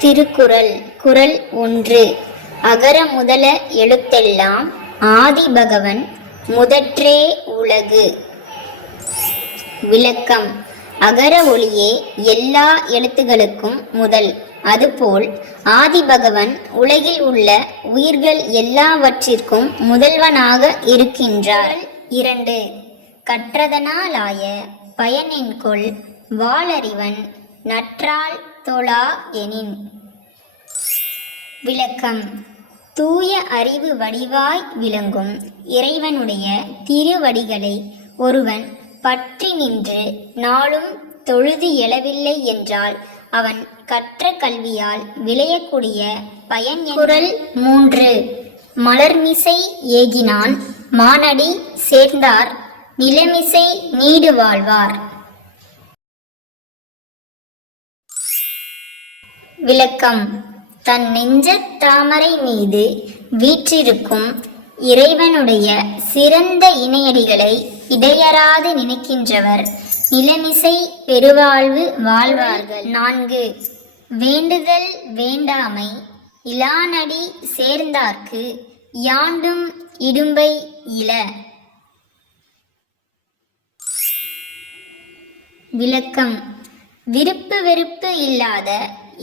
திருக்குறள் குறள் ஒன்று. அகர முதல எழுத்தெல்லாம் ஆதி பகவன் முதற்றே உலகு. விளக்கம். அகர ஒளியே எல்லா எழுத்துகளுக்கும் முதல். அதுபோல் ஆதி பகவன் உலகில் உள்ள உயிர்கள் எல்லாவற்றிற்கும் முதல்வனாக இருக்கின்றார். இரண்டு. கற்றதனாலாய பயனென்கொள் வாளறிவன் நற்றால் தொழா எனின். விளக்கம். தூய அறிவு வடிவாய் விளங்கும் இறைவனுடைய திருவடிகளை ஒருவன் பற்றி நின்று நாளும் தொழுது எழவில்லை என்றால் அவன் கற்ற கல்வியால் விளையக்கூடிய பயன் குரல் மூன்று. மலர்மிசை ஏகினான். மானடி சேர்ந்தார். நிலமிசை நீடு வாழ்வார். விளக்கம். தன் நெஞ்சத் தாமரை மீது வீற்றிருக்கும் இறைவனுடைய சிறந்த இணையடிகளை இடையறாது நினைக்கின்றவர். நிலமிசை பெருவாழ்வு வாழ்வார்கள். நான்கு. வேண்டுதல் வேண்டாமை இலானடி சேர்ந்தார்க்கு யாண்டும் இடும்பை இல. விளக்கம். விருப்பு வெறுப்பு இல்லாத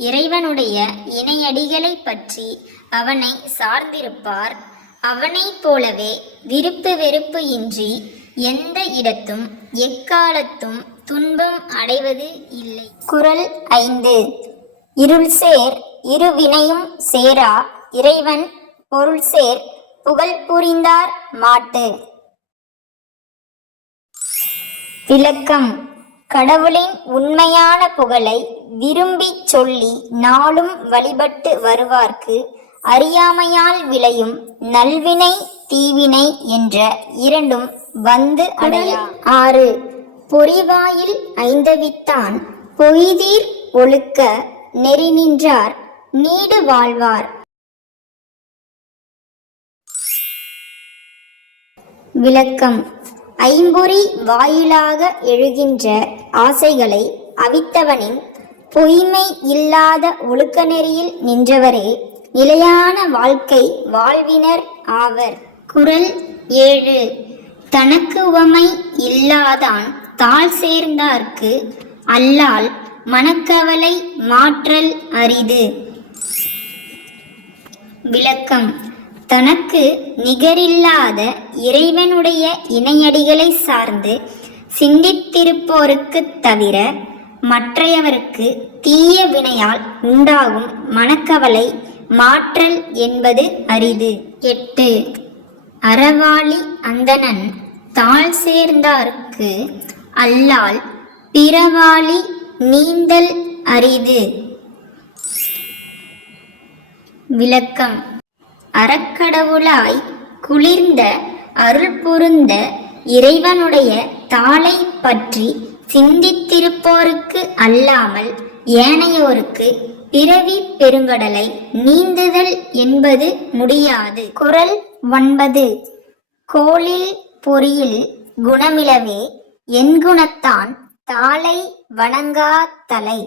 இறைவனுடைய இணையடிகளை பற்றி அவனை சார்ந்திருப்பார். அவனைப் போலவே விருப்பு வெறுப்பு இன்றி எந்த இடத்தும் எக்காலத்தும் துன்பம் அடைவது இல்லை. குரல் ஐந்து. இருள் சேர் இருவினையும் சேரா இறைவன் பொருள் சேர் புகழ் புரிந்தார் மாட்டு. விளக்கம். கடவுளின் உண்மையான புகழை விரும்பிச் சொல்லி நாளும் வழிபட்டு வருவார்க்கு அறியாமையால் விளையும் நல்வினை தீவினை என்ற இரண்டும் வந்து அடையா. ஆறு பொறிவாயில் ஐந்தவித்தான் பொய்தீர் ஒழுக்க நெறி நின்றார் நீடு வாழ்வார். விளக்கம் ஐம்பொறி வாயிலாக எழுகின்ற ஆசைகளை அவித்தவனின் பொய்மை இல்லாத ஒழுக்க நெறியில் நின்றவரே நிலையான வாழ்க்கை வாழ்வினர் ஆவர். குரல் ஏழு. தனக்கு உவமை இல்லாதான் தாழ் சேர்ந்தார்க்கு அல்லால் மனக்கவலை மாற்றல் அரிது. விளக்கம். தனக்கு நிகரில்லாத இறைவனுடைய இணையடிகளை சார்ந்து சிந்தித்திருப்போருக்குத் தவிர மற்றையவருக்கு தீய வினையால் உண்டாகும் மனக்கவலை மாற்றல் என்பது அரிது. எட்டு. அறவாளி அந்தணன் தாழ் சேர்ந்தார்க்கு அல்லால் பிறவாளி நீந்தல் அரிது. விளக்கம். அறக்கடவுளாய் குளிர்ந்த அருள் பொருந்த இறைவனுடைய தாளை பற்றி சிந்தித்திருப்போருக்கு அல்லாமல் ஏனையோருக்கு பிறவி பெருங்கடலை நீந்துதல் என்பது முடியாது. குரல் ஒன்பது. கோளில் பொறியில் குணமிலவே என் குணத்தான் தாளை வணங்கா தலை.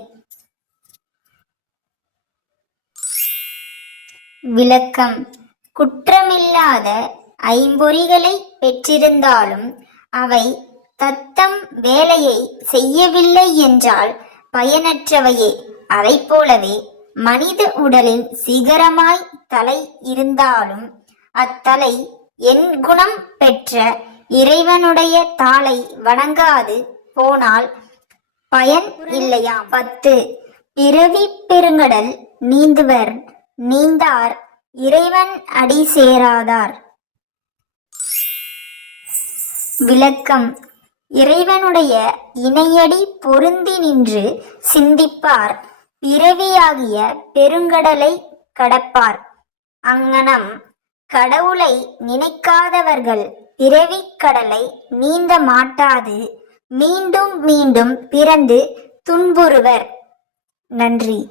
விளக்கம். குற்றமில்லாத ஐம்பொறிகளை பெற்றிருந்தாலும் அவை தத்தம் வேலையை செய்யவில்லை என்றால் பயனற்றவையே. அதைப் போலவே மனித உடலின் சிகரமாய் தலை இருந்தாலும் அத்தலை என் குணம் பெற்ற இறைவனுடைய தாளை வணங்காது போனால் பயன் இல்லையா பத்து. பிறவி பெருங்கடல் நீந்துவர். நீந்தார். இறைவன் அடி சேராதார். விளக்கம். இறைவனுடைய இணையடி பொருந்தி நின்று சிந்திப்பார். பிறவியாகிய பெருங்கடலை கடப்பார். அங்ஙனம் கடவுளை நினைக்காதவர்கள் பிறவிக் கடலை நீந்த மாட்டாது. மீண்டும் மீண்டும் பிறந்து துன்புறுவர். நன்றி.